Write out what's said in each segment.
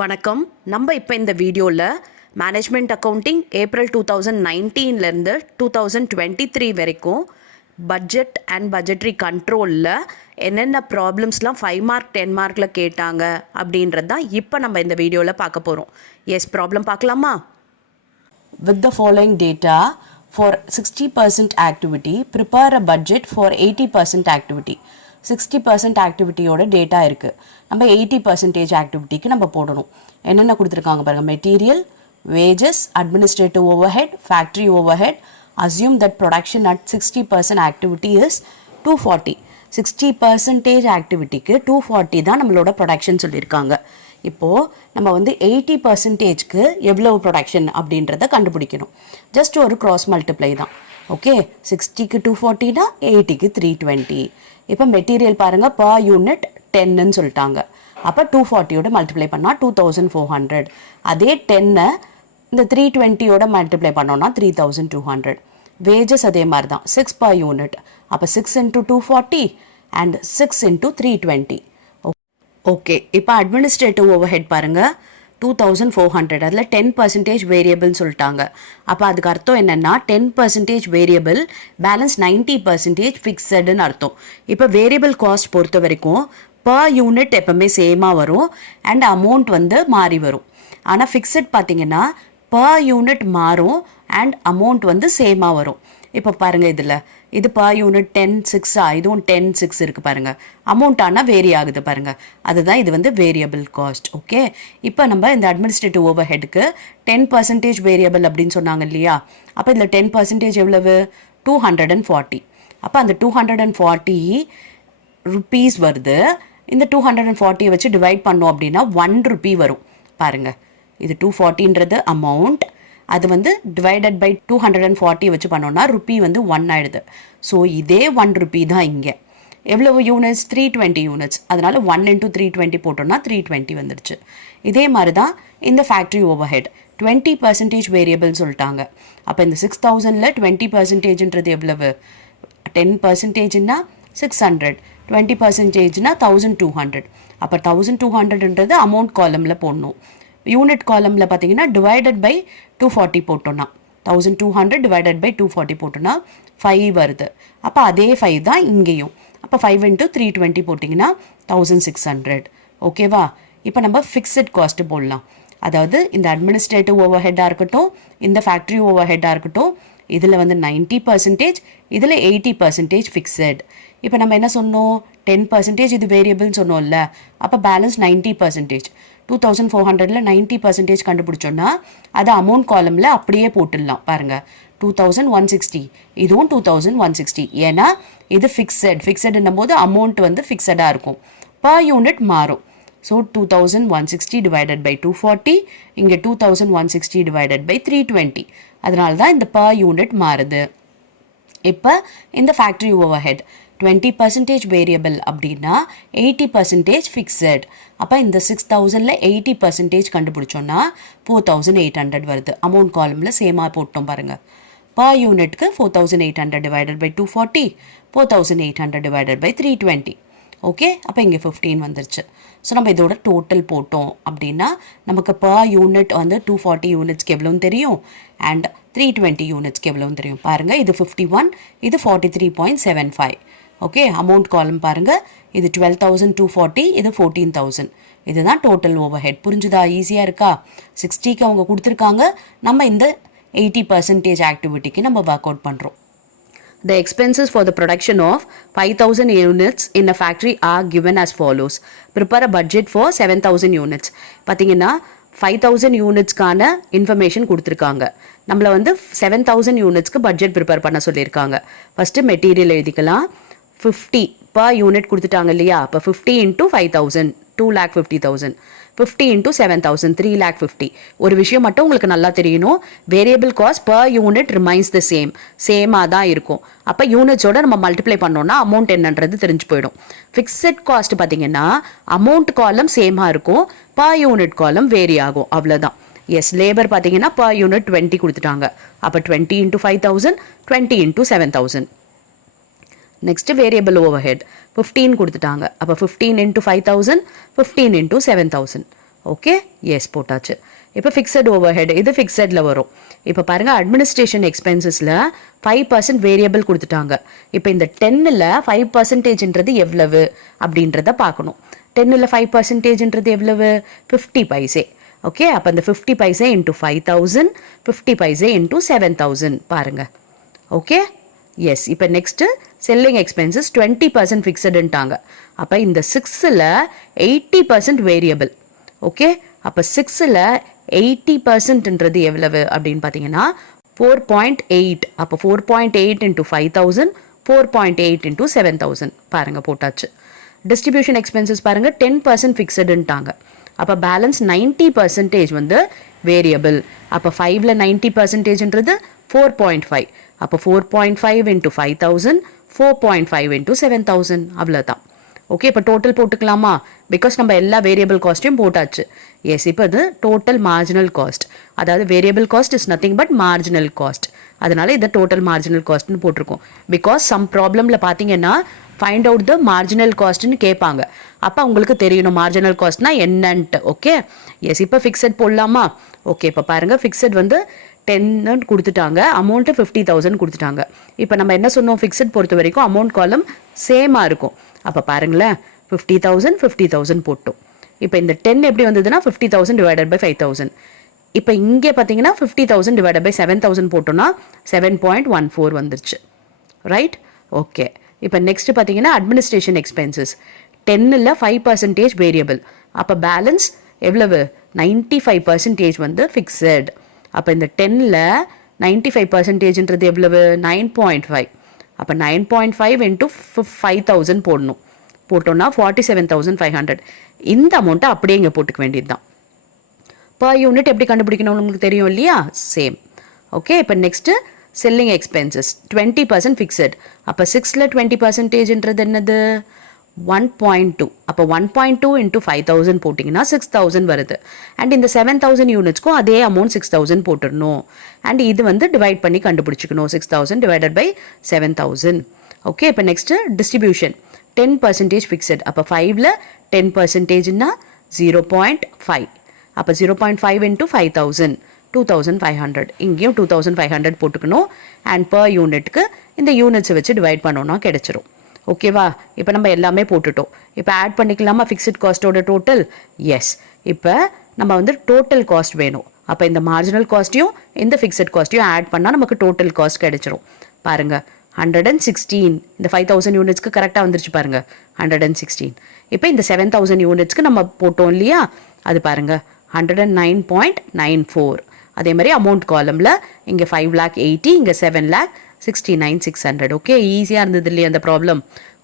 வணக்கம். நம்ம இப்போ இந்த வீடியோவில் மேனேஜ்மெண்ட் அக்கௌண்டிங் ஏப்ரல் 2019லேருந்து 2023 வரைக்கும் பட்ஜெட் அண்ட் பட்ஜெட்ரி கண்ட்ரோலில் என்னென்ன ப்ராப்ளம்ஸ்லாம் 5 மார்க் 10 மார்க்கில் கேட்டாங்க அப்படின்றது தான் இப்போ நம்ம இந்த வீடியோவில் பார்க்க போகிறோம். எஸ், ப்ராப்ளம் பார்க்கலாமா? With the following data, for 60% activity, prepare a budget for 80% activity. 60% ஆக்டிவிட்டியோட data இருக்குது. நம்ம 80% ஆக்டிவிட்டிக்கு நம்ம போடணும். என்னென்ன கொடுத்துருக்காங்க பாருங்கள். Material, wages, administrative overhead, factory overhead. Assume that production at 60% activity is 240. 60% ஆக்டிவிட்டிக்கு 240 தான் நம்மளோட ப்ரொடக்ஷன் சொல்லியிருக்காங்க. இப்போது நம்ம வந்து 80%க்கு எவ்வளவு ப்ரொடக்ஷன் அப்படின்றத கண்டுபிடிக்கணும். ஜஸ்ட் ஒரு க்ராஸ் மல்டிப்ளை தான். ஓகே, 60க்கு 240னா 80க்கு 320. இப்போ மெட்டீரியல் பாருங்கள், per யூனிட் 10ன்னு சொல்லிட்டாங்க. அப்போ 240யோட மல்டிப்ளை பண்ணால் 2400. அதே 10 இந்த 320யோட மல்டிப்ளை பண்ணோன்னா 3200. வேஜஸ் அதே மாதிரி தான், 6 per யூனிட். அப்போ 6 into 240 and 6 into 320. ஓகே, இப்போ அட்மினிஸ்ட்ரேட்டிவ் ஓவர்ஹெட் பாருங்கள், 2400. அதில் 10% வேரியபிள்னு சொல்லிட்டாங்க. அப்போ அதுக்கு அர்த்தம் என்னென்னா 10% வேரியபிள், பேலன்ஸ் 90% ஃபிக்ஸடுன்னு அர்த்தம். இப்போ வேரியபிள் காஸ்ட் பொறுத்த வரைக்கும் பர் யூனிட் எப்போவுமே சேமாக வரும் அண்ட் அமௌண்ட் வந்து மாறி வரும். ஆனால் ஃபிக்ஸட் பார்த்தீங்கன்னா பர் யூனிட் மாறும் அண்ட் அமௌண்ட் வந்து சேமாக வரும். இப்போ பாருங்கள், இது பர் யூனிட் 10.6, இதுவும் 10.6 இருக்குது பாருங்கள். அமௌண்ட் ஆனால் வேரி ஆகுது பாருங்கள். அதுதான் இது வந்து வேரியபிள் காஸ்ட். ஓகே, இப்போ நம்ம இந்த அட்மினிஸ்ட்ரேட்டிவ் ஓவர் ஹெட்டுக்கு 10% வேரியபிள் அப்படின்னு சொன்னாங்க இல்லையா? அப்போ இதில் 10% எவ்வளவு? 240. அப்போ அந்த 240 ருப்பீஸ் வருது. இந்த 240 வச்சு டிவைட் பண்ணோம் அப்படின்னா 1 ரூபி வரும் பாருங்கள். இது 240ன்றது அமௌண்ட், அது வந்து டிவைடட் பை 240 வச்சு பண்ணோன்னா ருப்பி வந்து 1 ஆயிடுது. ஸோ இதே 1 ருப்பி தான் இங்கே. எவ்வளவு யூனிட்ஸ்? 320 யூனிட்ஸ். அதனால் 1 into 320 போட்டோன்னா 320 வந்துடுச்சு. இதே மாதிரி தான் இந்த ஃபேக்ட்ரி ஓவர்ஹெட் 20% வேரியபிள்னு சொல்லிட்டாங்க. அப்போ இந்த 6000ல் 20%ன்றது எவ்வளவு? 10%னா 600, 20%னா 1200. அப்போ 1200ன்றது அமௌண்ட் காலமில் போடணும். யூனிட் காலமில் பார்த்தீங்கன்னா டிவைடட் பை 240 போட்டோன்னா 1200 டிவைடட் பை 240 போட்டோன்னா 5 வருது. அப்போ அதே 5 தான் இங்கேயும். அப்போ 5 into 320 போட்டிங்கன்னா 1600. ஓகேவா? இப்போ நம்ம ஃபிக்ஸட் காஸ்ட்டு போடலாம். அதாவது இந்த அட்மினிஸ்ட்ரேட்டிவ் ஓவர் ஹெட்டாக இருக்கட்டும், இந்த ஃபேக்ட்ரி ஓவர் ஹெட்டாக இருக்கட்டும், இதில் வந்து 90%, இதில் 80% ஃபிக்ஸட். இப்போ நம்ம என்ன சொன்னோம்? 10% இது வேரியபிள்னு சொன்னோம்ல. அப்போ பேலன்ஸ் 90%. 2400ல் 90% கண்டுபிடிச்சோன்னா அது அமௌண்ட் காலமில் அப்படியே போட்டுடலாம். பாருங்கள், 2160, இதுவும் 2160. ஏன்னா இது ஃபிக்ஸடுன்னும் போது அமௌண்ட் வந்து ஃபிக்ஸடாக இருக்கும், பர் யூனிட் மாறும். ஸோ 2160 டிவைடட் பை 240, இங்கே 2160 டிவைடட் பை 320. அதனால தான் இந்த பர் யூனிட் மாறுது. இப்போ இந்த ஃபேக்ட்ரி ஓவர்ஹெட் 20% வேரியபிள் அப்படின்னா 80% ஃபிக்ஸட். அப்போ இந்த 6000ல் 80% கண்டுபிடிச்சோன்னா 4800 வருது. அமௌண்ட் காலமில் சேமாக போட்டோம் பாருங்கள். பர் யூனிட்க்கு 4800 divided by 240, 4800 divided by 320. Okay, அப்போ இங்கே 15 வந்துருச்சு. ஸோ நம்ம இதோட டோட்டல் போட்டோம் அப்படின்னா நமக்கு பர் யூனிட் வந்து 240 யூனிட்ஸ்க்கு எவ்வளோன்னு தெரியும் அண்ட் 320 யூனிட்ஸ்க்கு எவ்வளோன்னு தெரியும். பாருங்கள், இது 51, இது 43.75. ஓகே, அமௌண்ட் காலம் பாருங்கள், இது 12,240, இது 14,000. இதுதான் டோட்டல் ஓவர் ஹெட். புரிஞ்சுதா? ஈஸியாக இருக்கா? 60க்கு அவங்க கொடுத்துருக்காங்க, நம்ம இந்த 80% ஆக்டிவிட்டிக்கு நம்ம ஒர்க் அவுட் பண்ணுறோம். The expenses for the production of 5,000 units in a factory are given as follows. Prepare a budget for 7,000 units. பார்த்தீங்கன்னா 5,000 யூனிட்ஸ்க்கான இன்ஃபர்மேஷன் கொடுத்துருக்காங்க. நம்மளை வந்து 7,000 யூனிட்ஸ்க்கு பட்ஜெட் ப்ரிப்பேர் பண்ண சொல்லியிருக்காங்க. ஃபஸ்ட்டு மெட்டீரியல் எழுதிக்கலாம். 50 பர் யூனிட் கொடுத்துட்டாங்க இல்லையா? அப்போ 50 into 5,000, 2,50,000. 50 into 7,000, 3,50,000. ஒரு விஷயம் மட்டும் உங்களுக்கு நல்லா தெரியணும், variable cost per unit remains the சேமாக தான் இருக்கும். அப்போ யூனிட்ஸோட நம்ம மல்டிப்ளை பண்ணோன்னா அமௌண்ட் என்னன்றது தெரிஞ்சு போயிடும். ஃபிக்ஸட் காஸ்ட் பார்த்தீங்கன்னா அமௌண்ட் காலம் சேமாக இருக்கும், பர் யூனிட் காலம் வேரி ஆகும், அவ்வளோதான். எஸ், லேபர் பார்த்தீங்கன்னா பர் யூனிட் 20 கொடுத்துட்டாங்க. அப்போ 20 into 5,000, 20 into 7,000. Next variable over head 15 கொடுத்துட்டாங்க. அப்போ 15 into 5,000, 15 into 7,000. ஓகே எஸ் போட்டாச்சு. இப்போ ஃபிக்ஸட் ஓவர் ஹெட் இது ஃபிக்ஸடில் வரும். இப்போ பாருங்கள் அட்மினிஸ்ட்ரேஷன் எக்ஸ்பென்சஸில் 5% வேரியபிள் கொடுத்துட்டாங்க. இப்போ இந்த 10ல் 5%ன்றது எவ்வளவு அப்படின்றத பார்க்கணும். 10ல் 5%ன்றது எவ்வளவு 50 பைசே. ஓகே அப்போ இந்த 50 பைசே இன்ட்டு 5000 50 பைசே இன்ட்டு 7000 பாருங்கள். ஓகே எஸ் இப்போ நெக்ஸ்ட்டு செல்லிங் எக்ஸ்பென்சஸ் 20% ஃபிக்ஸடுன்ட்டாங்க. அப்போ இந்த 6ல் 80% வேரியபிள். ஓகே அப்போ 6ல் 80%ன்றது எவ்வளவு அப்படின்னு பார்த்தீங்கன்னா 4.8. அப்போ 4.8 இன்ட்டு 5000 4.8 இன்ட்டு 7000 பாருங்கள் போட்டாச்சு. டிஸ்ட்ரிபியூஷன் எக்ஸ்பென்சஸ் பாருங்கள் 10% ஃபிக்ஸடுன்ட்டாங்க. அப்போ பேலன்ஸ் 90% வந்து வேரியபிள். அப்போ 5ல் 90%ன்றது 4.5. அப்போ 4.5 இன்ட்டு 5000 4.5 இன்ட்டு 7000 அவ்வளோதான். ஓகே இப்போ டோட்டல் போட்டுக்கலாமா? பிகாஸ் நம்ம எல்லா வேரியபிள் காஸ்ட்டையும் போட்டாச்சு. எஸ் இப்போ இது டோட்டல் மார்ஜினல் காஸ்ட். அதாவது variable cost is nothing but marginal cost. அதனால இதை டோட்டல் மார்ஜினல் காஸ்ட்னு போட்டிருக்கோம். பிகாஸ் சம் ப்ராப்ளமில் பார்த்தீங்கன்னா ஃபைண்ட் அவுட் த மார்ஜினல் காஸ்ட்னு கேட்பாங்க. அப்போ உங்களுக்கு தெரியணும் மார்ஜினல் காஸ்ட்னா என்னன்ட்டு. ஓகே எஸ் இப்போ ஃபிக்ஸட் போடலாமா? ஓகே இப்போ பாருங்கள் ஃபிக்ஸட் வந்து 10 கொடுத்துட்டாங்க, அமௌண்ட்டு 50,000 கொடுத்துட்டாங்க. இப்போ நம்ம என்ன சொன்னோம், ஃபிக்ஸட் பொறுத்த வரைக்கும் அமௌண்ட் காலம் சேமாக இருக்கும். அப்போ பாருங்களேன் 50,000 50,000 போட்டோம். இப்போ இந்த 10 எப்படி வந்ததுன்னா 50,000 டிவைடட் பை 5,000. இப்போ இங்கே பார்த்தீங்கன்னா 50,000 டிவைடட் பை 7,000 போட்டோம்னா 7.14 வந்துருச்சு. ரைட் ஓகே இப்போ நெக்ஸ்ட் பார்த்தீங்கன்னா அட்மினிஸ்ட்ரேஷன் எக்ஸ்பென்சஸ் 10ல் 5% வேரியபிள். அப்போ பேலன்ஸ் எவ்வளவு 95% வந்து ஃபிக்ஸட். அப்போ இந்த 10ல் 95%ன்றது எவ்வளவு 9.5. அப்போ 9.5 இன்ட்டு 5,000 போடணும். போட்டோம்னா 47,500. இந்த அமௌண்ட்டை அப்படியே இங்கே போட்டுக்க வேண்டியது தான். பர் யூனிட் எப்படி கண்டுபிடிக்கணும்னு உங்களுக்கு தெரியும் இல்லையா? சேம். ஓகே இப்போ நெக்ஸ்ட்டு செல்லிங் எக்ஸ்பென்சஸ் 20% ஃபிக்ஸட். அப்போ 6ல் 20%ன்றது என்னது 1.2. அப்போ 1.2 இன்ட்டு 5,000 போட்டிங்கன்னா 6,000 வருது. அண்ட் இந்த 7,000 யூனிட்ஸ்க்கும் அதே அமௌண்ட் 6,000 போட்டுடணும். அண்ட் இது வந்து டிவைட் பண்ணி கண்டுபிடிச்சிக்கணும். 6,000 டிவைடட் பை 7,000. ஓகே இப்போ நெக்ஸ்ட்டு டிஸ்ட்ரிபியூஷன் 10% ஃபிக்ஸட். அப்போ 5ல் 10%ன்னா 0.5. அப்போ 0.5 இன்ட்டு 5,000 2,500. இங்கேயும் 2,500 போட்டுக்கணும். அண்ட் பர் யூனிட்க்கு இந்த யூனிட்ஸை வச்சு டிவைட் பண்ணோன்னா கிடைச்சிரும். ஓகேவா? இப்போ நம்ம எல்லாமே போட்டுட்டோம். இப்போ ஆட் பண்ணிக்கலாமா ஃபிக்ஸட் காஸ்ட்டோட டோட்டல்? எஸ் இப்போ நம்ம வந்து டோட்டல் காஸ்ட் வேணும். அப்போ இந்த மார்ஜினல் காஸ்ட்டையும் இந்த ஃபிக்ஸட் காஸ்ட்டையும் ஆட் பண்ணால் நமக்கு டோட்டல் காஸ்ட் கிடைச்சிரும். பாருங்கள் 116. இந்த 5,000 யூனிட்ஸ்க்கு கரெக்டாக வந்துருச்சு பாருங்கள் 116. இப்போ இந்த 7,000 யூனிட்ஸ்க்கு நம்ம போட்டோம் இல்லையா? அது பாருங்கள் 109.94. அதே மாதிரி அமௌண்ட் காலமில் இங்கே 5,80,000 இங்கே 7,69,600. ஓகே ஈஸியாக இருந்தது இல்லையா அந்த ப்ராப்ளம்?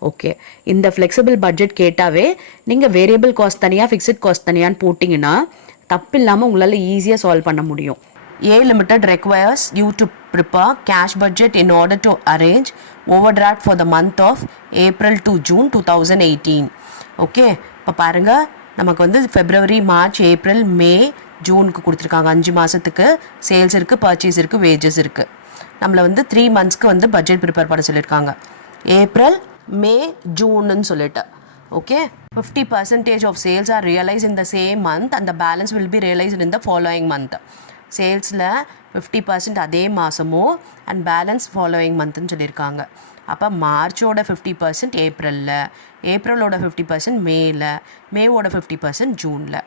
ஓகே இந்த ஃப்ளெக்சிபிள் பட்ஜெட் கேட்டாவே நீங்கள் வேரியபிள் காஸ்ட் தனியாக ஃபிக்ஸட் காஸ்ட் தனியான்னு போட்டிங்கன்னா தப்பு இல்லாமல் உங்களால் ஈஸியாக சால்வ் பண்ண முடியும். A Limited requires you to prepare cash budget in order to arrange overdraft for the month of April to June 2018. Okay இப்போ பாருங்கள் நமக்கு வந்து February, March, April, May, ஜூனுக்கு கொடுத்துருக்காங்க. 5 மாதத்துக்கு சேல்ஸ் இருக்குது, பர்ச்சேஸ் இருக்குது, வேஜஸ் இருக்குது. நம்மளை வந்து 3 monthsக்கு வந்து பட்ஜெட் ப்ரிப்பேர் பண்ண சொல்லியிருக்காங்க. ஏப்ரல், மே, ஜூன்னு சொல்லிட்டு. Okay 50% of sales are realized in the same month and the balance will be realized in the following month. சேல்ஸில் 50% அதே மாதமோ அண்ட் பேலன்ஸ் ஃபாலோயிங் மந்த்துன்னு சொல்லியிருக்காங்க. அப்போ மார்ச்சோட 50% ஏப்ரலில், ஏப்ரலோட 50% மேல, மேவோட 50% ஜூனில்.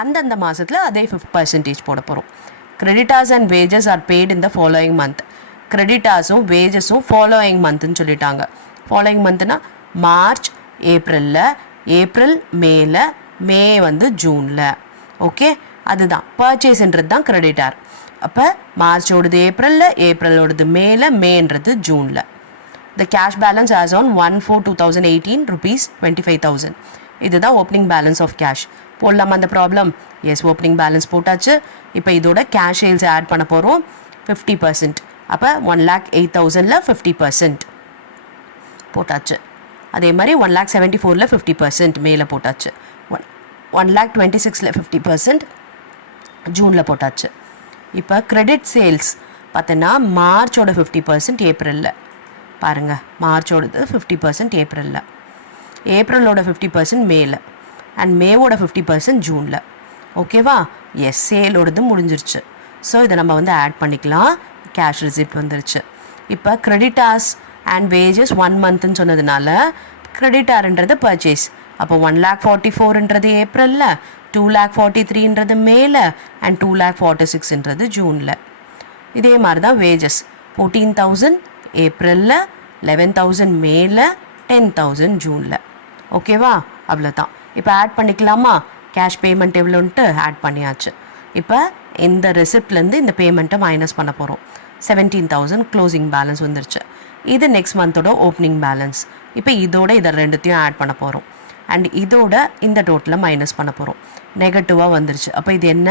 அந்தந்த மாதத்தில் அதே 50% போட போகிறோம். Creditors and wages are paid in the following month. கிரெடிட்டார்ஸும் வேஜஸும் ஃபாலோயிங் மந்த்துன்னு சொல்லிட்டாங்க. ஃபாலோயிங் மந்த்னா மார்ச் ஏப்ரலில், ஏப்ரல் மேல, மே வந்து ஜூனில். ஓகே அதுதான் பர்ச்சேஸ்ன்றது தான் கிரெடிட்டார். அப்போ மார்ச்சோடது ஏப்ரலில், ஏப்ரலோடது மேல, மேன்றது ஜூனில். The cash balance as on 1/4/2018 ₹25,000. இதுதான் ஓப்பனிங் பேலன்ஸ் ஆஃப் கேஷ். போடலாமா அந்த ப்ராப்ளம்? எஸ் ஓப்பனிங் பேலன்ஸ் போட்டாச்சு. இப்போ இதோட கேஷ் சேல்ஸ் ஆட் பண்ண போகிறோம் 50%. அப்போ 1,08,000ல் 50% போட்டாச்சு. அதே மாதிரி 1,74,000ல் 50% மேலே போட்டாச்சு. 1,26,000ல் 50% ஜூனில் போட்டாச்சு. இப்போ கிரெடிட் சேல்ஸ் பார்த்தோன்னா மார்ச்சோட 50% ஏப்ரலில். பாருங்கள் மார்ச்சோடது 50% ஏப்ரலில், ஏப்ரலோட 50% மேல அண்ட் மேவோட 50% ஜூனில். ஓகேவா? எஸ், சேலோடது முடிஞ்சிருச்சு. ஸோ இதை நம்ம வந்து ஆட் பண்ணிக்கலாம். கேஷ் ரிசிப்ட் வந்துருச்சு. இப்போ கிரெடிட்டார்ஸ் அண்ட் வேஜஸ் 1 மந்த்னு சொன்னதுனால கிரெடிட்டார்ன்றது பர்ச்சேஸ். அப்போ 1,44,000ன்றது ஏப்ரலில், 2,43,000ன்றது மேல அண்ட் 2,46,000ன்றது ஜூனில். இதே மாதிரி தான் வேஜஸ் 14,000 ஏப்ரலில், 11,000 மேல, 10,000 ஜூனில். ஓகேவா? அவ்வளோதான். இப்போ ஆட் பண்ணிக்கலாமா? கேஷ் பேமெண்ட் எவ்வளோன்ட்டு ஆட் பண்ணியாச்சு. இப்போ இந்த ரெசிப்ட்லேருந்து இந்த பேமெண்ட்டை மைனஸ் பண்ண போகிறோம். 17,000 க்ளோசிங் பேலன்ஸ் வந்துருச்சு. இது நெக்ஸ்ட் மந்தோட ஓப்பனிங் பேலன்ஸ். இப்போ இதோட இதை ரெண்டுத்தையும் ஆட் பண்ண போகிறோம். அண்ட் இதோட இந்த டோட்டலை மைனஸ் பண்ண போகிறோம். நெகட்டிவாக வந்துருச்சு. அப்போ இது என்ன?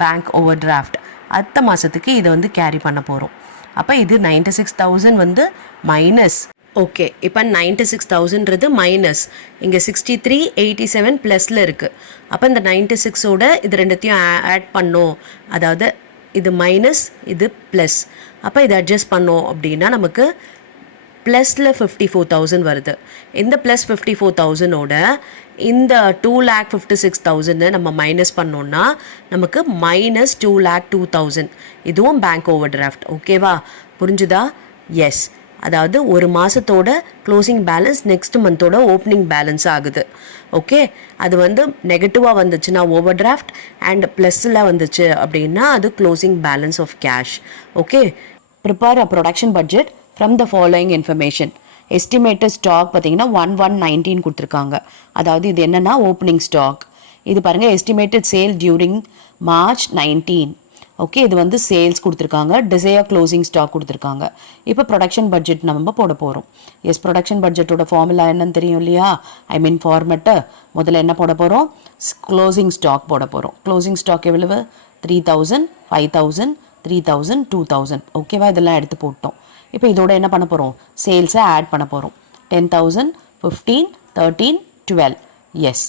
Bank over draft. அடுத்த மாதத்துக்கு இதை வந்து கேரி பண்ண போகிறோம். அப்போ இது 96,000 வந்து மைனஸ். ஓகே, இப்போ 96,000ன்றது மைனஸ். இங்கே 6387 ப்ளஸில் இருக்குது. அப்போ இந்த 96ஓட இது ரெண்டுத்தையும் ஆட் பண்ணோம். அதாவது இது மைனஸ், இது ப்ளஸ். அப்போ இதை அட்ஜஸ்ட் பண்ணோம் அப்படின்னா நமக்கு ப்ளஸில் 54,000 வருது. இந்த ப்ளஸ் 54,000ஓட இந்த 2,56,000 நம்ம மைனஸ் பண்ணோன்னா நமக்கு மைனஸ் 2,02,000. இதுவும் பேங்க் ஓவர் டிராஃப்ட். ஓகேவா? புரிஞ்சுதா? எஸ். அதாவது ஒரு மாதத்தோட க்ளோசிங் பேலன்ஸ் நெக்ஸ்ட் மந்தோட ஓப்பனிங் பேலன்ஸ் ஆகுது. ஓகே, அது வந்து நெகட்டிவாக வந்துச்சுன்னா ஓவர் டிராஃப்ட் அண்ட் ப்ளஸில் வந்துச்சு அப்படின்னா அது closing balance of cash. Okay, prepare a production budget from the following information. Estimated stock பார்த்தீங்கன்னா 1119 கொடுத்துருக்காங்க. அதாவது இது என்னென்னா ஓப்பனிங் ஸ்டாக். இது பாருங்கள், estimated sale during March 19. Okay, இது வந்து சேல்ஸ் கொடுத்துருக்காங்க. டிசையர் க்ளோசிங் ஸ்டாக் கொடுத்துருக்காங்க. இப்போ ப்ரொடக்ஷன் பட்ஜெட் நம்ம போட போகிறோம். எஸ், ப்ரொடக்ஷன் பட்ஜெட்டோட ஃபார்முலா என்னன்னு தெரியும் இல்லையா? ஃபார்மெட்டு முதல்ல என்ன போட போகிறோம்? க்ளோசிங் ஸ்டாக் போட போகிறோம். க்ளோசிங் ஸ்டாக் எவ்வளவு? 3,000, 5,000, 3,000, 2,000. ஓகேவா? இதெல்லாம் எடுத்து போட்டோம். இப்போ இதோட என்ன பண்ண போகிறோம்? சேல்ஸை ஆட் பண்ண போகிறோம். 10,000, 15, 13, 12. எஸ்.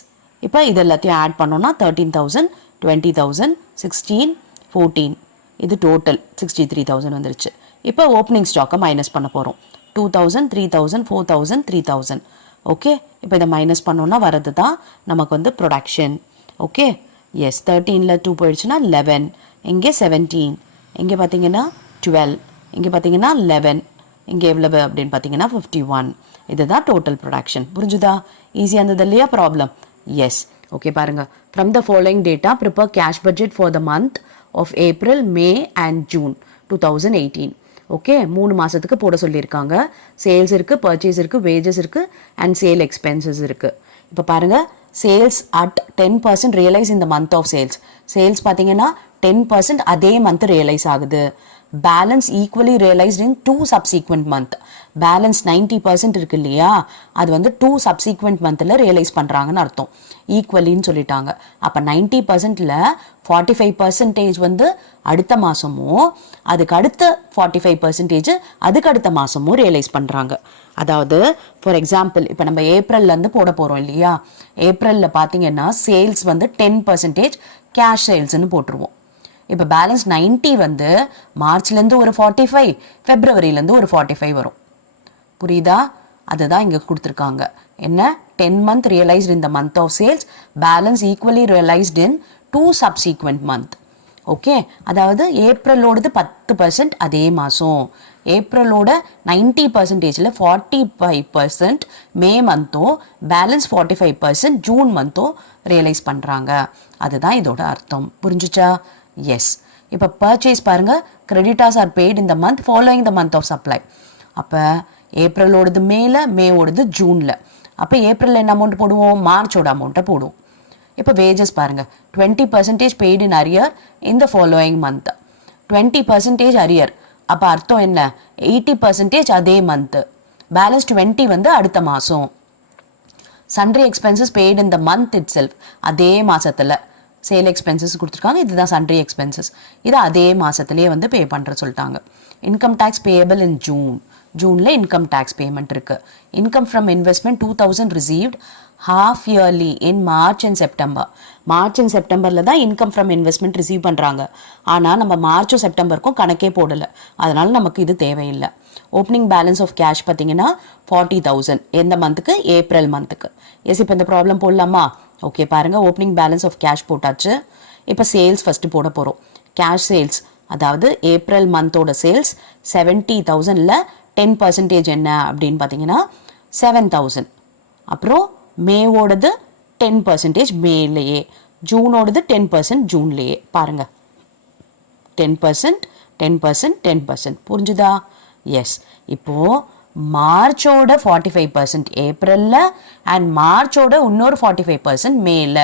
இப்போ இது எல்லாத்தையும் ஆட் பண்ணோன்னா 13,000, 20,000, 16, 14. இது டோட்டல் 63,000 வந்துருச்சு. இப்போ ஓப்பனிங் ஸ்டாக்கை மைனஸ் பண்ண போகிறோம். 2,000, 3,000, 4,000, 3,000. ஓகே, இப்போ இதை மைனஸ் பண்ணோன்னா வரது தான் நமக்கு வந்து ப்ரொடக்ஷன். Okay, S. 13ல் 2 போயிடுச்சுன்னா 11. இங்கே 17. இங்கே பார்த்தீங்கன்னா 12. இங்கே பார்த்தீங்கன்னா 11. இங்கே எவ்வளவு அப்படின்னு பார்த்தீங்கன்னா 51. இதுதான் டோட்டல் ப்ரொடக்ஷன். புரிஞ்சுதா? ஈஸியாக இருந்தது இல்லையா ப்ராப்ளம்? எஸ். ஓகே, பாருங்கள். From the following data prepare cash budget for the month of April, May and June 2018. Okay, 3 மாதத்துக்கு போட சொல்லியிருக்காங்க. சேல்ஸ் இருக்குது, பர்ச்சேஸ் இருக்குது, வேஜஸ் இருக்குது அண்ட் சேல் எக்ஸ்பென்சஸ் இருக்குது. இப்போ பாருங்கள், சேல்ஸ் அட் 10% ரியலைஸ் இந்த மந்த் ஆஃப் சேல்ஸ். சேல்ஸ் பார்த்தீங்கன்னா 10% அதே மந்த் ரியலைஸ் ஆகுது. Balance equally realised in 2 subsequent month. Balance 90% இருக்கு இல்லையா? அது வந்து 2 சப்சீக்வெண்ட் மந்தில் ரியலைஸ் பண்ணுறாங்கன்னு அர்த்தம். ஈக்குவலின்னு சொல்லிட்டாங்க. அப்போ 90%ல் 45% வந்து அடுத்த மாதமும், அதுக்கு அடுத்த 45% அதுக்கு அடுத்த மாதமும் ரியலைஸ் பண்ணுறாங்க. அதாவது ஃபார் எக்ஸாம்பிள் இப்போ நம்ம ஏப்ரல்லேருந்து போட போகிறோம் இல்லையா? ஏப்ரலில் பார்த்தீங்கன்னா சேல்ஸ் வந்து 10% கேஷ் சேல்ஸ்ன்னு போட்டுருவோம். இப்போ பேலன்ஸ் 90 வந்து மார்ச்லேருந்து ஒரு 45, ஃபெப்ரவரியிலேருந்து ஒரு 45 வரும். புரியுதா? அதுதான் இங்கே கொடுத்துருக்காங்க. என்ன? 10 month realized in the month of sales, balance equally realized in 2 subsequent month. Okay, அதாவது ஏப்ரலோடது 10% அதே மாதம், ஏப்ரலோட 90%ல் 45% மே மந்த்தும் பேலன்ஸ் 45% ஜூன் மந்த்தும் ரியலைஸ் பண்ணுறாங்க. அதுதான் இதோட அர்த்தம். புரிஞ்சுச்சா? எஸ். இப்போ பர்ச்சேஸ் பாருங்கள், creditors are paid in the month following the month of supply. அப்போ ஏப்ரலோடது மேல, மேவோடது ஜூனில். அப்போ ஏப்ரலில் என்ன அமௌண்ட் போடுவோம்? மார்ச்சோட அமௌண்ட்டை போடுவோம். இப்போ வேஜஸ் பாருங்கள், 20% பெய்டு இன் அரியர் இந்த ஃபாலோயிங் மந்த். 20% அரியர். அப்போ அர்த்தம் என்ன? 80% அதே மந்த்து, பேலன்ஸ் 20 வந்து அடுத்த மாதம். Sundry expenses paid in the month it self, அதே மாதத்தில் சேல் எக்ஸ்பென்சஸ் கொடுத்துருக்காங்க. இதுதான் சன்ட்ரி எக்ஸ்பென்சஸ். இது அதே மாதத்துலேயே வந்து பே பண்ணுற சொல்லிட்டாங்க. Income tax payable in June, ஜூனில் இன்கம் டேக்ஸ் பேமெண்ட் இருக்குது. Income from investment 2,000 received half yearly in March and September. March and செப்டம்பரில் தான் இன்கம் ஃப்ரம் இன்வெஸ்ட்மெண்ட் ரிசீவ் பண்ணுறாங்க. ஆனால் நம்ம மார்ச்சும் செப்டம்பருக்கும் கணக்கே போடலை, அதனால் நமக்கு இது தேவையில்லை. ஓப்பனிங் பேலன்ஸ் ஆஃப் கேஷ் பார்த்தீங்கன்னா 40,000 எந்த மந்த்துக்கு? ஏப்ரல் மந்த்துக்கு. எஸ். இப்போ இந்த ப்ராப்ளம் போடலாமா? ஓகே பாருங்கள், ஓப்பனிங் பேலன்ஸ் ஆஃப் கேஷ் போட்டாச்சு. இப்போ சேல்ஸ் ஃபஸ்ட்டு போட போகிறோம். கேஷ் சேல்ஸ், அதாவது ஏப்ரல் மந்தோட சேல்ஸ் 70,000ல் 10% என்ன அப்படின்னு பார்த்தீங்கன்னா 7,000. அப்புறம் மேவோடது 10% மேலேயே, ஜூனோடது 10% ஜூன்லேயே. பாருங்கள், 10%, 10%, 10%. புரிஞ்சுதா? எஸ். இப்போது மார்ச்சோட 45% ஏப்ரலில் அண்ட் மார்ச்சோட இன்னொரு 45% மேல.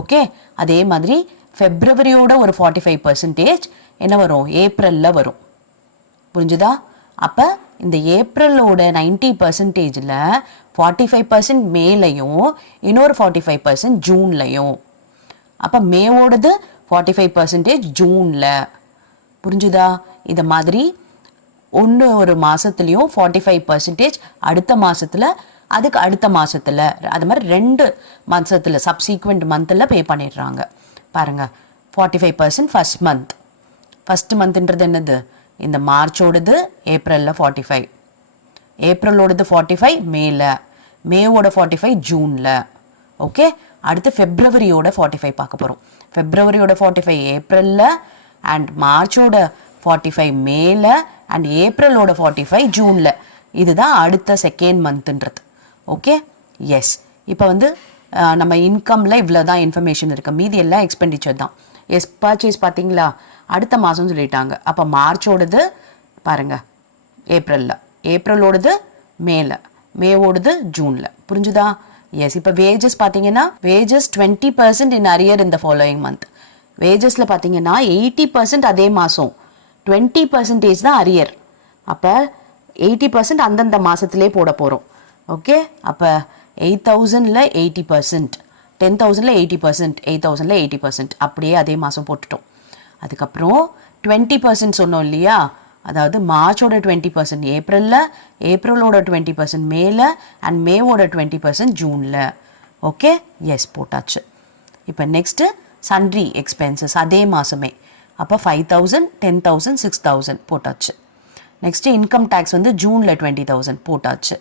ஓகே, அதே மாதிரி ஃபெப்ரவரியோட ஒரு 45% என்ன வரும்? ஏப்ரலில் வரும். புரிஞ்சுதா? அப்போ இந்த ஏப்ரலோட 90%ல் 45% மேலையும் இன்னொரு 45% ஜூன்லையும். அப்போ மேவோடது 45% ஜூனில். புரிஞ்சுதா? இதை மாதிரி ஒரு மாதத்துலேயும் 45% அடுத்த மாதத்தில், அதுக்கு அடுத்த மாதத்தில், அது மாதிரி 2 மாதத்தில் சப்சீக்வெண்ட் மந்தில் பே பண்ணிடுறாங்க. பாருங்கள், 45% ஃபஸ்ட் மந்த்ன்றது என்னது? இந்த மார்ச்சோடது ஏப்ரலில் 45, ஏப்ரலோடது 45 மேவோட 45 ஜூனில். ஓகே, அடுத்து ஃபெப்ரவரியோட 45 பார்க்க போகிறோம். ஃபெப்ரவரியோட 45 ஏப்ரலில் அண்ட் மார்ச்சோட 45 மேல அண்ட் ஏப்ரலோட 45 ஜூனில். இதுதான் அடுத்த செகண்ட் மந்த்ன்றது. Okay, yes. இப்போ நம்ம இன்கமில் இவ்வளோ தான் இன்ஃபர்மேஷன் இருக்குது, மீதி எல்லாம் எக்ஸ்பெண்டிச்சர் தான். எஸ், பர்ச்சேஸ் பார்த்தீங்களா, அடுத்த மாதம் சொல்லிட்டாங்க. அப்போ மார்ச்சோடது பாருங்கள் ஏப்ரலில், ஏப்ரலோடது மேவோடது ஜூனில். புரிஞ்சுதா? எஸ். இப்போ வேஜஸ் பார்த்தீங்கன்னா, வேஜஸ் 20% இன் அரியர் இந்த ஃபாலோயிங் மந்த். வேஜஸில் பார்த்தீங்கன்னா 80% அதே மாதம், 20% தான் அரியர். அப்போ 80% அந்தந்த மாதத்துலேயே போட போகிறோம். ஓகே, அப்போ 8,000ல் 80%, 10,000ல் 80%, 8,000ல் 80%, அப்படியே அதே மாதம் போட்டுட்டோம். அதுக்கப்புறம் 20% சொன்னோம் இல்லையா, அதாவது மார்ச்சோட 20% ஏப்ரலில், ஏப்ரலோட 20% மேல அண்ட் மேவோட 20% ஜூனில். ஓகே, எஸ், போட்டாச்சு. இப்போ நெக்ஸ்ட்டு சன்ட்ரி எக்ஸ்பென்சஸ் அதே மாதமே. அப்போ 5,000, 10,000, 6,000 போட்டாச்சு. நெக்ஸ்ட்டு இன்கம் டேக்ஸ் ஜூனில் 20,000 போட்டாச்சு.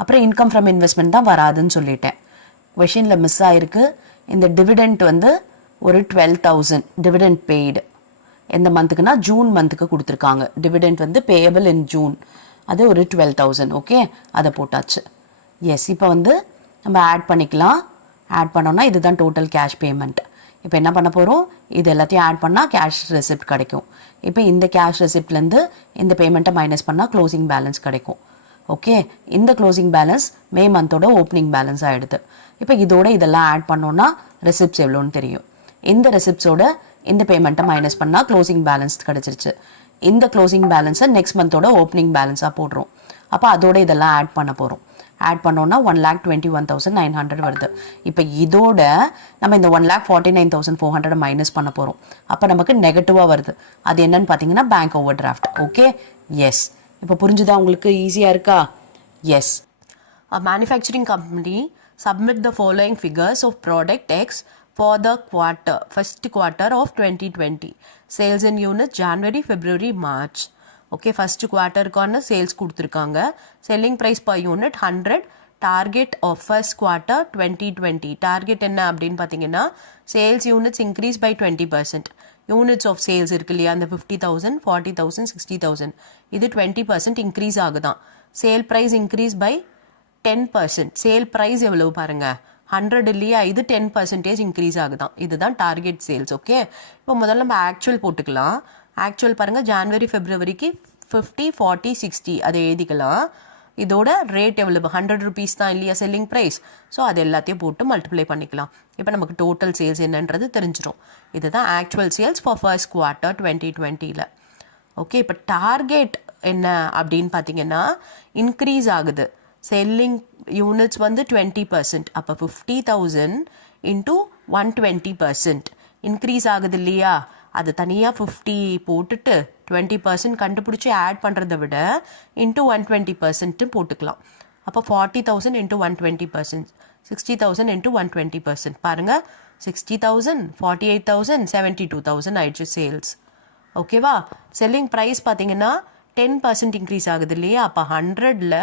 அப்புறம் இன்கம் ஃப்ரம் இன்வெஸ்ட்மெண்ட் தான் வராதுன்னு சொல்லிட்டேன். கொஷினில் மிஸ் ஆகிருக்கு. இந்த டிவிடெண்ட் ஒரு 12,000 டிவிடெண்ட் பெய்டு. எந்த மந்த்துக்குன்னா ஜூன் மந்த்துக்கு கொடுத்துருக்காங்க. டிவிடெண்ட் பேயபிள் இன் ஜூன், அது ஒரு 12,000. ஓகே, அதை போட்டாச்சு. எஸ். இப்போ நம்ம ஆட் பண்ணிக்கலாம். ஆட் பண்ணோன்னா இதுதான் டோட்டல் கேஷ் பேமெண்ட். இப்போ என்ன பண்ண போகிறோம்? இது எல்லாத்தையும் ஆட் பண்ணால் கேஷ் ரெசிப்ட் கிடைக்கும். இப்போ இந்த கேஷ் ரெசிப்ட்லேருந்து இந்த பேமெண்ட்டை மைனஸ் பண்ணால் க்ளோசிங் பேலன்ஸ் கிடைக்கும். ஓகே, இந்த க்ளோசிங் பேலன்ஸ் மே மந்தோட ஓப்பனிங் பேலன்ஸ் ஆகிடுது. இப்போ இதோட இதெல்லாம் ஆட் பண்ணோன்னா ரெசிப்ட்ஸ் எவ்வளோன்னு தெரியும். இந்த ரெசிப்ட்ஸோட இந்த பேமெண்ட்டை மைனஸ் பண்ணால் க்ளோசிங் பேலன்ஸ் கிடச்சிருச்சு. இந்த க்ளோசிங் பேலன்ஸை நெக்ஸ்ட் மந்தோட ஓப்பனிங் பேலன்ஸாக போடுறோம். அப்போ அதோட இதெல்லாம் ஆட் பண்ண போகிறோம். ஆட் பண்ணோன்னா 1,21,900 வருது. இப்போ இதோட நம்ம இந்த 1,49,400 மைனஸ் பண்ண போகிறோம். அப்போ நமக்கு நெகட்டிவாக வருது. அது என்னன்னு பார்த்தீங்கன்னா bank overdraft. Okay, yes. இப்போ புரிஞ்சுதா உங்களுக்கு? ஈஸியாக இருக்கா? Yes. A manufacturing company submit the following figures of product X for the first quarter of 2020. Sales in units January, February, March. Okay, first குவார்ட்டருக்கான சேல்ஸ் கொடுத்துருக்காங்க. Selling price per unit 100. Target of first quarter 2020. Target என்ன அப்படின்னு பார்த்தீங்கன்னா, sales units increase by 20%. Units of sales இருக்கு இல்லையா, அந்த 50,000, 40,000, 60,000, இது 20% இன்க்ரீஸ் ஆகுதான். Sale price increase by 10%. Sale price எவ்வளவு பாருங்க, 100 இல்லையா, இது 10% இன்க்ரீஸ் ஆகுதான். இதுதான் டார்கெட் சேல்ஸ். ஓகே, இப்போ முதல்ல நம்ம ஆக்சுவல் போட்டுக்கலாம். ஆக்சுவல் பாருங்கள், ஜான்வரி ஃபெப்ரவரிக்கு 50, 40, 60 அதை எழுதிக்கலாம். இதோட ரேட் எவ்வளவு, 100 rupees தான் இல்லையா செல்லிங் ப்ரைஸ். ஸோ அது எல்லாத்தையும் போட்டு மல்டிப்ளை பண்ணிக்கலாம். இப்போ நமக்கு டோட்டல் சேல்ஸ் என்னன்றது தெரிஞ்சிடும். இதுதான் actual sales for first quarter 2020. Okay, இப்போ டார்கெட் என்ன அப்படின்னு பார்த்தீங்கன்னா, இன்க்ரீஸ் ஆகுது. Selling units 20%. அப்போ 50,000 இன்ட்டு 120% இன்க்ரீஸ் ஆகுது இல்லையா. அது தனியாக 50 போட்டுட்டு 20% கண்டுபிடிச்சி ஆட் பண்ணுறதை விட இன்ட்டு 120% போட்டுக்கலாம். அப்போ 40,000 இன்ட்டு 120%, 60,000 இன்ட்டு 120%. பாருங்கள், 60,000, 48,000, 72,000 ஆயிடுச்சு சேல்ஸ். ஓகேவா. செல்லிங் ப்ரைஸ் பார்த்தீங்கன்னா 10% இன்க்ரீஸ் ஆகுது இல்லையா. அப்போ 100ல்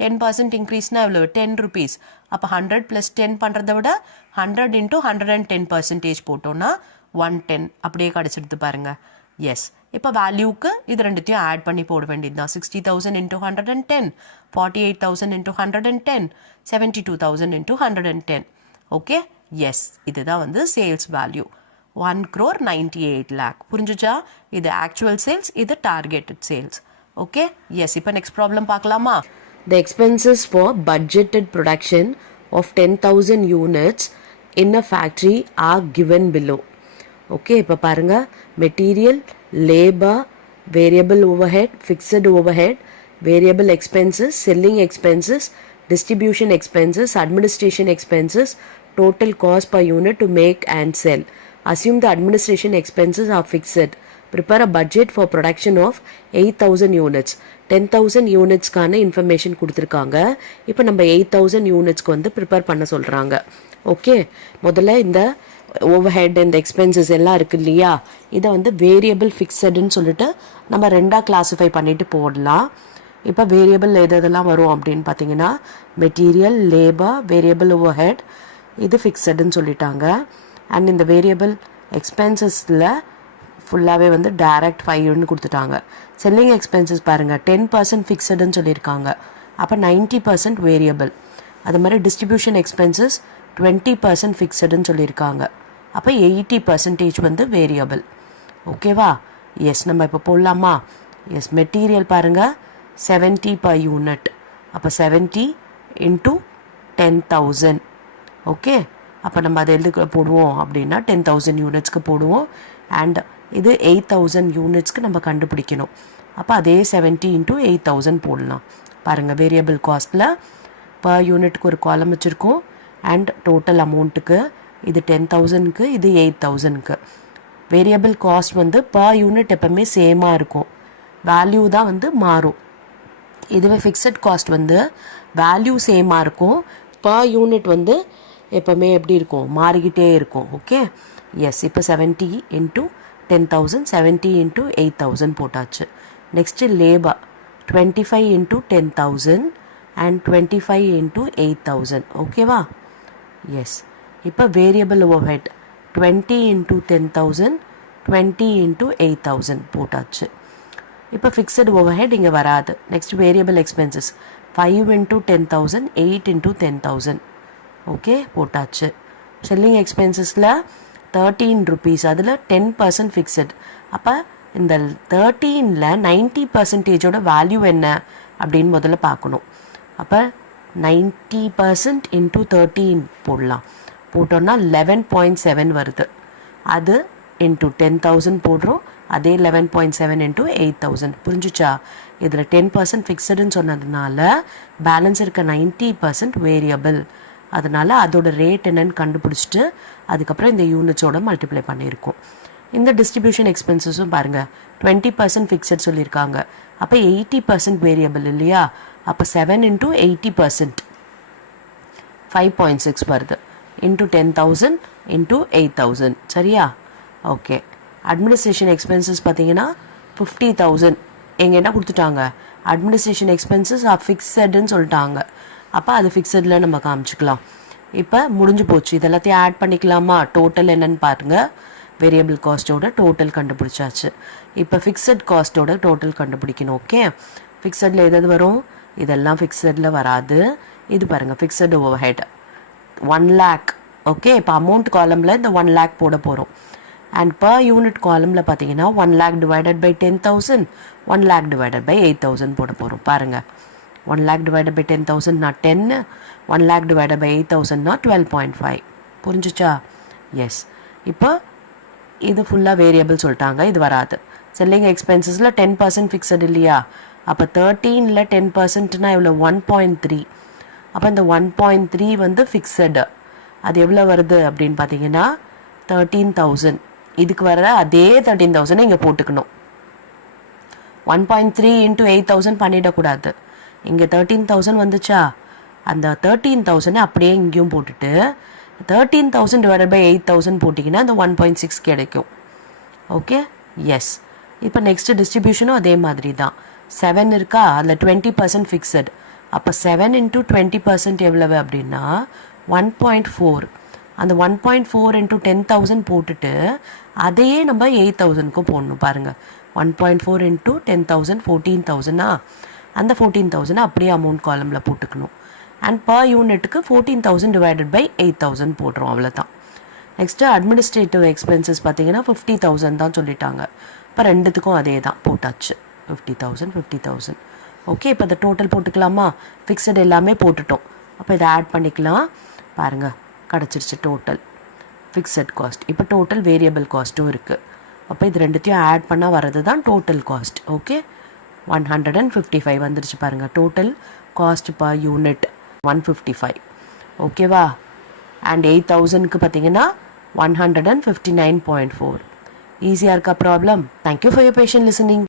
10% இன்க்ரீஸ்னா எவ்வளோ 10 rupees. அப்போ 100 + 10 பண்ணுறதை விட 100 × 110% போட்டோன்னா 110 அப்படியே கிடச்சிடுது பாருங்க. எஸ், இப்போ வேல்யூக்கு இது ரெண்டுத்தையும் ஆட் பண்ணி போட வேண்டியது தான். 60,000 × 110, 48,000 × 110, 72,000 × 110. ஓகே, எஸ், இதுதான் வந்து சேல்ஸ் வேல்யூ 1,98 lakh. புரிஞ்சுச்சா? இது ஆக்சுவல் சேல்ஸ், இது டார்கெட்டட் சேல்ஸ். Okay, yes. இப்போ நெக்ஸ்ட் ப்ராப்ளம் பார்க்கலாமா? The expenses for budgeted production of 10,000 units in a factory are given below. Okay, இப்போ பாருங்க, material, labor, variable overhead, fixed overhead, variable expenses, selling expenses, distribution expenses, administration expenses, total cost per unit to make and sell. Assume the administration expenses are fixed. Prepare a budget for production of 8,000 units. 10,000 யூனிட்ஸ்க்கான information கொடுத்துருக்காங்க. இப்போ நம்ம 8,000 யூனிட்ஸ்க்கு வந்து prepare பண்ண சொல்கிறாங்க. Okay, முதல்ல இந்த over head, இந்த expenses எல்லாம் இருக்கு இல்லையா, இதை வந்து வேரியபிள் ஃபிக்ஸடுன்னு சொல்லிட்டு நம்ம ரெண்டாக கிளாஸிஃபை பண்ணிட்டு போடலாம். இப்போ வேரியபிள் எதெல்லாம் வரும் அப்படின்னு பார்த்தீங்கன்னா material, labour, variable over head, இது ஃபிக்ஸடுன்னு சொல்லிட்டாங்க. அண்ட் இந்த வேரியபிள் எக்ஸ்பென்சஸில் ஃபுல்லாகவே வந்து டைரக்ட் 5ன்னு கொடுத்துட்டாங்க. செல்லிங் எக்ஸ்பென்சஸ் பாருங்கள் 10% ஃபிக்ஸடுன்னு சொல்லியிருக்காங்க. அப்போ 90% வேரியபிள். அது மாதிரி டிஸ்ட்ரிபியூஷன் எக்ஸ்பென்சஸ் 20% ஃபிக்ஸடுன்னு சொல்லியிருக்காங்க. அப்போ 80% வந்து வேரியபிள். ஓகேவா? எஸ், நம்ம இப்போ போடலாமா? எஸ், மெட்டீரியல் பாருங்கள் 70 per unit. அப்போ 70 × 10,000. ஓகே, அப்போ நம்ம அதை எதுக்கு போடுவோம் அப்படின்னா 10,000 யூனிட்ஸ்க்கு போடுவோம். அண்ட் இது 8,000 யூனிட்ஸ்க்கு நம்ம கண்டுபிடிக்கணும். அப்போ அதே 70 × 8,000 போடலாம். பாருங்கள், வேரியபிள் காஸ்ட்டில் பர் யூனிட்டுக்கு ஒரு காலம் வச்சுருக்கோம். அண்ட் டோட்டல் அமௌண்ட்டுக்கு இது 10,000க்கு, இது 8,000க்கு. வேரியபிள் காஸ்ட் வந்து பர் யூனிட் எப்போவுமே சேமாக இருக்கும், வேல்யூ தான் வந்து மாறும். இதுவே ஃபிக்ஸட் காஸ்ட் வந்து வேல்யூ சேமாக இருக்கும், பர் யூனிட் வந்து எப்போவுமே எப்படி இருக்கும், மாறிக்கிட்டே இருக்கும். Okay, yes. இப்போ 70 × 10,000, 70 × 8,000 போட்டாச்சு. Next labour 25 × 10,000 and 25 × 8,000. ஓகேவா? எஸ். இப்போ வேரியபிள் ஓவர்ஹெட் 20 × 10,000, 20 × 8,000 போட்டாச்சு. இப்போ ஃபிக்ஸட் ஓவர்ஹெட் இங்கே வராது. Next variable expenses 5 × 10,000, 8 × 10,000. ஓகே, போட்டாச்சு. செல்லிங் எக்ஸ்பென்சஸில் 13 rupees, அதில் 10% ஃபிக்ஸட். அப்போ இந்த 13ல் 90%ஓட வேல்யூ என்ன அப்படின்னு முதல்ல பார்க்கணும். அப்போ 90% × 13 போடலாம். போட்டோன்னா 11.7 வருது. அது × 10,000 போடுறோம். அதே 11.7 × 8,000. புரிஞ்சுச்சா? இதில் 10% ஃபிக்ஸடுன்னு சொன்னதுனால பேலன்ஸ் இருக்க 90% வேரியபிள். அதனால் அதோட ரேட் என்னன்னு கண்டுபிடிச்சிட்டு அதுக்கப்புறம் இந்த யூனிட்ஸோட மல்டிப்ளை பண்ணியிருக்கோம். இந்த டிஸ்ட்ரிபியூஷன் எக்ஸ்பென்சஸும் பாருங்கள் 20% ஃபிக்ஸட் சொல்லியிருக்காங்க. அப்போ 80% வேரியபிள் இல்லையா? அப்போ 7 × 80% 5.6 வருது. × 10,000 × 8,000. சரியா? ஓகே. அட்மினிஸ்ட்ரேஷன் எக்ஸ்பென்சஸ் பார்த்தீங்கன்னா 50,000. எங்கே என்ன கொடுத்துட்டாங்க, அட்மினிஸ்ட்ரேஷன் எக்ஸ்பென்சஸ் ஃபிக்ஸடுன்னு சொல்லிட்டாங்க. அப்போ அது ஃபிக்ஸடில் நம்ம காமிச்சிக்கலாம். இப்போ முடிஞ்சு போச்சு. இதெல்லாத்தையும் ஆட் பண்ணிக்கலாமா? டோட்டல் என்னன்னு பாருங்கள். வேரியபிள் காஸ்ட்டோட டோட்டல் கண்டுபிடிச்சாச்சு. இப்போ ஃபிக்ஸட் காஸ்ட்டோட டோட்டல் கண்டுபிடிக்கணும். ஓகே, ஃபிக்ஸடில் எதாவது வரும்? இதெல்லாம் ஃபிக்ஸடில் வராது. இது பாருங்கள், ஃபிக்ஸட் ஓவர்ஹெட் 1 lakh. ஓகே, இப்போ அமௌண்ட் காலமில் இந்த 1 lakh போட போகிறோம். அண்ட் பர் யூனிட் காலமில் பார்த்தீங்கன்னா 1 lakh / 10,000, 1 lakh / 8,000 போட போகிறோம். பாருங்கள், 1 lakh / 10,000 நான் 10, 1 lakh / 8,000 நான் 12.5. புரிஞ்சுச்சா? எஸ். இப்போ இது ஃபுல்லாக வேரியபிள் சொல்லிட்டாங்க, இது வராது. செல்லிங் எக்ஸ்பென்சஸில் 10% ஃபிக்ஸட் இல்லையா? அப்போ 13ல் 10%னா எவ்வளோ? 1.3. அப்போ இந்த 1.3 வந்து ஃபிக்ஸடு. அது எவ்வளோ வருது அப்படின்னு பார்த்தீங்கன்னா 13,000. இதுக்கு வர அதே 13,000 இங்கே போட்டுக்கணும். 1.3 × 8,000 பண்ணிடக்கூடாது. இங்கே 13,000 வந்துச்சா? அந்த 13,000 அப்படியே இங்கேயும் போட்டுட்டு 13,000 / 8,000 போட்டிங்கன்னா அந்த 1.6 கிடைக்கும். Okay, yes. இப்போ நெக்ஸ்ட்டு டிஸ்ட்ரிபியூஷனும் அதே மாதிரி தான். 7 இருக்கா? அதில் 20% ஃபிக்ஸட். அப்போ 7 இன்ட்டு 20% எவ்வளவு அப்படின்னா 1.4. அந்த 1.4 இன்ட்டு 10,000 போட்டுட்டு அதையே நம்ம 8,000க்கும் போடணும் பாருங்கள். 1.4 இன்ட்டு 10,000 14,000. அந்த 14,000 அப்படியே அமௌண்ட் காலமில் போட்டுக்கணும். அண்ட் பர் யூனிட்டுக்கு 14,000 டிவைடட் பை 8,000 போடுறோம், அவ்வளோதான். நெக்ஸ்ட்டு அட்மினிஸ்ட்ரேட்டிவ் எக்ஸ்பென்சஸ் பார்த்தீங்கன்னா 50,000 தான் சொல்லிட்டாங்க. இப்போ ரெண்டுத்துக்கும் அதே தான் போட்டாச்சு, 50,000 50,000. ஓகே, இப்போ இந்த டோட்டல் போட்டுக்கலாமா? ஃபிக்ஸட் எல்லாமே போட்டுட்டோம். அப்போ இதை ஆட் பண்ணிக்கலாம். பாருங்கள், கிடச்சிருச்சு டோட்டல் ஃபிக்ஸட் காஸ்ட். இப்போ டோட்டல் வேரியபிள் காஸ்ட்டும் இருக்குது. அப்போ இது ரெண்டுத்தையும் ஆட் பண்ணால் வர்றது தான் டோட்டல் காஸ்ட். ஓகே, 155 வந்துருச்சு பாருங்கள். Total cost per unit 155. ஓகேவா? அண்ட் 8,000க்கு பார்த்தீங்கன்னா 159.4. ஈஸியாக இருக்கா ப்ராப்ளம்? Thank you for your patient listening.